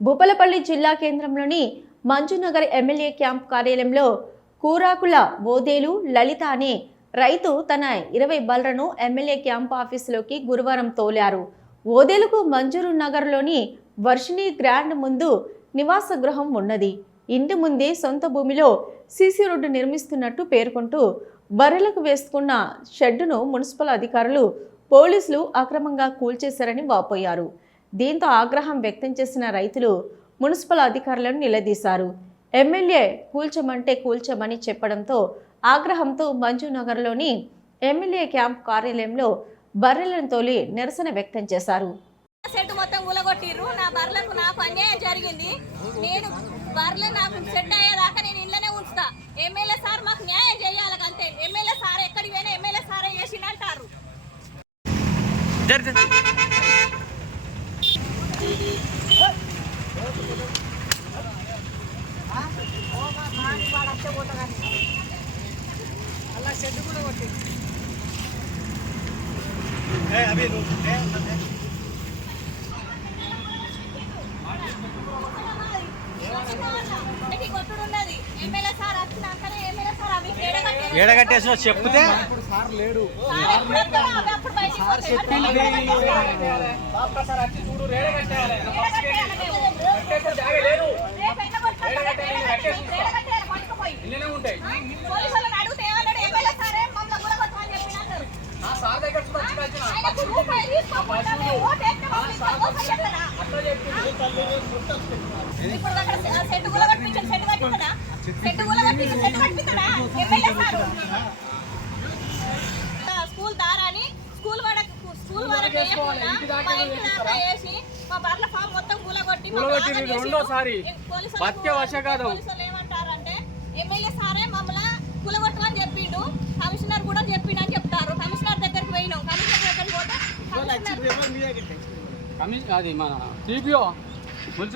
భూపాలపల్లి జిల్లా కేంద్రంలోని Manjunagar MLA camp కార్యాలయంలో కూరాకుల ఓదేలు లలిత అనే రైతు తన 20 బర్రెలను ఎమ్మెల్యే క్యాంప్ ఆఫీసులోకి గురువారం తోలారు. ఓదేలుకు మంజూరు నగర్లోని వర్షిణి గ్రాండ్ ముందు నివాస గృహం ఉన్నది. ఇంటి ముందే సొంత భూమిలో సీసీ రోడ్డు నిర్మిస్తున్నట్టు పేర్కొంటూ బర్రెలకు వేసుకున్న షెడ్డును మున్సిపల్ అధికారులు పోలీసులు అక్రమంగా కూల్చేశారని వాపోయారు. దీంతో ఆగ్రహం వ్యక్తం చేసిన రైతులు మున్సిపల్ అధికారులను నిలదీశారు. ఎమ్మెల్యే కూల్చమంటే కూల్చమని చెప్పడంతో ఆగ్రహంతో మంజునగర్లోని ఎమ్మెల్యే క్యాంప్ కార్యాలయంలో బర్రెలను తోలి నిరసన వ్యక్తం చేశారు. సెట్ మొత్తం ఊలగొట్టిర్రు. నా బర్రెలకు నాకు అన్యాయం జరిగింది. నేను బర్రెలు నాకు సెట్ అయ్యేదాకా నేను ఇళ్ళనే ఉంచుతా. ఎమ్మెల్యే సార్ మాకు న్యాయం చేయాలి అంతే. ఎమ్మెల్యే సార్ ఎక్కడికి పోయినా ఎమ్మెల్యే సారే చేసిందంటారు. అలా షెడ్ కూడా కొట్టి ఏడగట్టేసి చెప్తే సార్ లేడు. స్కూల్ దారాని స్కూల్ వరకు వేసి మా బర్ల ఫామ్ మొత్తం కూలగొట్టి రెండోసారి ఏమంటారంటే ఎమ్మెల్యే సారే మమ్మల్ని కూలగొట్టమని చెప్పిండు. కమిషనర్ కూడా చెప్పిండు అని చెప్తారు. కమిషనర్ దగ్గరికి పోయినాం. కమిషనర్ దగ్గరికి పోతే అది మన టీపీఓ మున్సిపల్